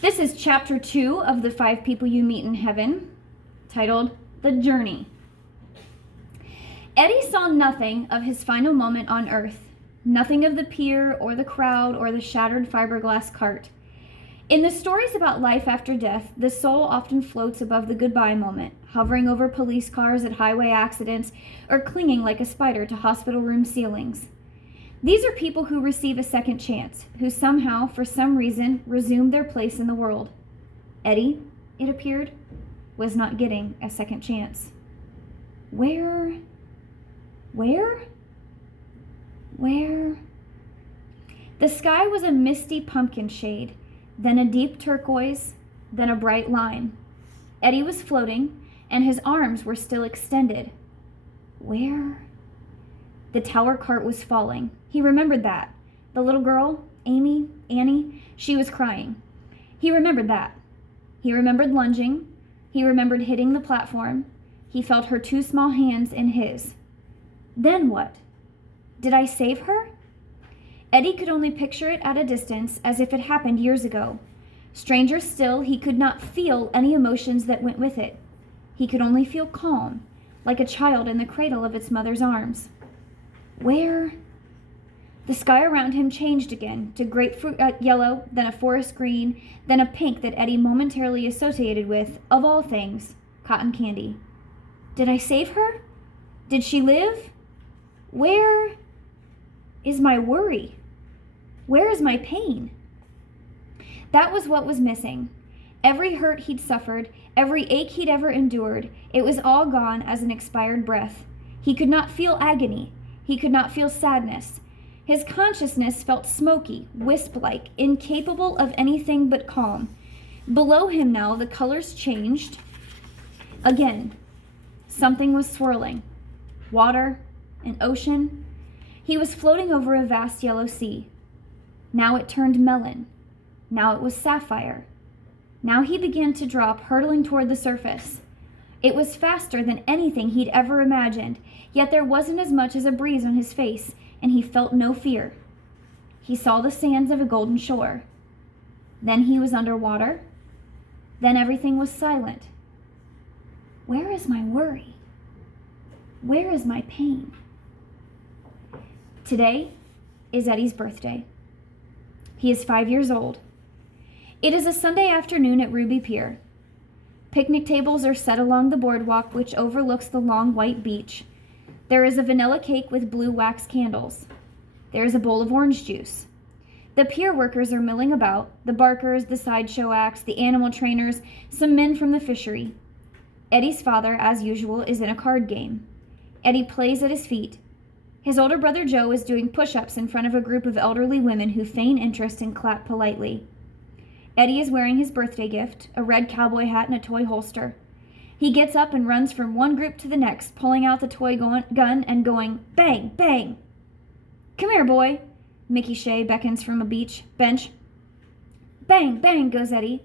This is chapter 2 of The 5 People You Meet in Heaven, titled The Journey. Eddie saw nothing of his final moment on Earth, nothing of the pier or the crowd or the shattered fiberglass cart. In the stories about life after death, the soul often floats above the goodbye moment, hovering over police cars at highway accidents or clinging like a spider to hospital room ceilings. These are people who receive a second chance, who somehow, for some reason, resume their place in the world. Eddie, it appeared, was not getting a second chance. Where? The sky was a misty pumpkin shade, then a deep turquoise, then a bright lime. Eddie was floating, and his arms were still extended. Where? The tower cart was falling. He remembered that. The little girl, Annie, she was crying. He remembered that. He remembered lunging. He remembered hitting the platform. He felt her 2 small hands in his. Then what? Did I save her? Eddie could only picture it at a distance, as if it happened years ago. Stranger still, he could not feel any emotions that went with it. He could only feel calm, like a child in the cradle of its mother's arms. Where? The sky around him changed again to grapefruit yellow, then a forest green, then a pink that Eddie momentarily associated with, of all things, cotton candy. Did I save her? Did she live? Where is my worry? Where is my pain? That was what was missing. Every hurt he'd suffered, every ache he'd ever endured, it was all gone as an expired breath. He could not feel agony. He could not feel sadness. His consciousness felt smoky, wisp-like, incapable of anything but calm. Below him now, the colors changed. Again, something was swirling. Water, an ocean. He was floating over a vast yellow sea. Now it turned melon. Now it was sapphire. Now he began to drop, hurtling toward the surface. It was faster than anything he'd ever imagined, yet there wasn't as much as a breeze on his face, and he felt no fear. He saw the sands of a golden shore. Then he was underwater. Then everything was silent. Where is my worry? Where is my pain? Today is Eddie's birthday. He is 5 years old. It is a Sunday afternoon at Ruby Pier. Picnic tables are set along the boardwalk which overlooks the long white beach. There is a vanilla cake with blue wax candles. There is a bowl of orange juice. The pier workers are milling about, the barkers, the sideshow acts, the animal trainers, some men from the fishery. Eddie's father, as usual, is in a card game. Eddie plays at his feet. His older brother Joe is doing push-ups in front of a group of elderly women who feign interest and clap politely. Eddie is wearing his birthday gift, a red cowboy hat and a toy holster. He gets up and runs from one group to the next, pulling out the toy gun and going, bang, bang. Come here, boy, Mickey Shea beckons from a bench. Bang, bang, goes Eddie.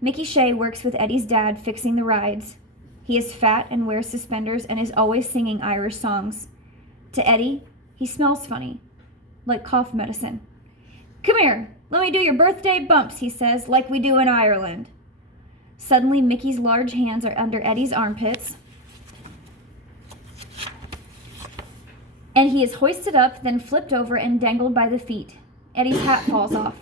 Mickey Shea works with Eddie's dad fixing the rides. He is fat and wears suspenders and is always singing Irish songs. To Eddie, he smells funny, like cough medicine. Come here, let me do your birthday bumps, he says, like we do in Ireland. Suddenly, Mickey's large hands are under Eddie's armpits, and he is hoisted up, then flipped over and dangled by the feet. Eddie's hat falls off.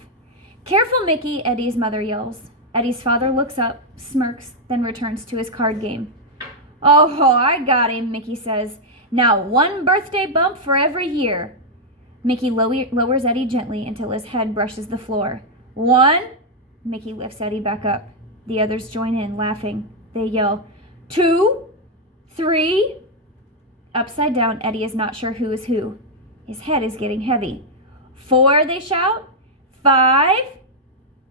Careful, Mickey, Eddie's mother yells. Eddie's father looks up, smirks, then returns to his card game. Oh, I got him, Mickey says. Now 1 birthday bump for every year. Mickey lowers Eddie gently until his head brushes the floor. 1. Mickey lifts Eddie back up. The others join in, laughing. They yell, 2, 3. Upside down, Eddie is not sure who is who. His head is getting heavy. 4, they shout. 5.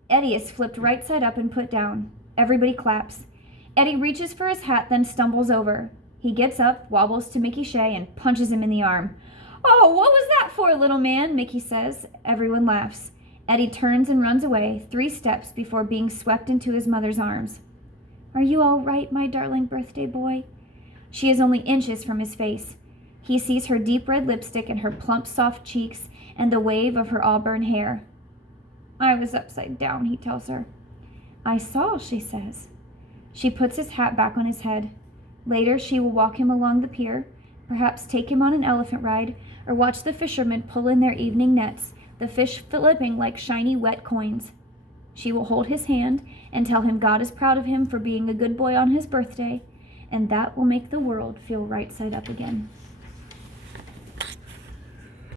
Eddie is flipped right side up and put down. Everybody claps. Eddie reaches for his hat, then stumbles over. He gets up, wobbles to Mickey Shea, and punches him in the arm. Oh, what was that for, little man? Mickey says. Everyone laughs. Eddie turns and runs away 3 steps before being swept into his mother's arms. Are you all right, my darling birthday boy? She is only inches from his face. He sees her deep red lipstick and her plump, soft cheeks and the wave of her auburn hair. I was upside down, he tells her. I saw, she says. She puts his hat back on his head. Later, she will walk him along the pier, perhaps take him on an elephant ride, or watch the fishermen pull in their evening nets, the fish flipping like shiny wet coins. She will hold his hand and tell him God is proud of him for being a good boy on his birthday, and that will make the world feel right side up again.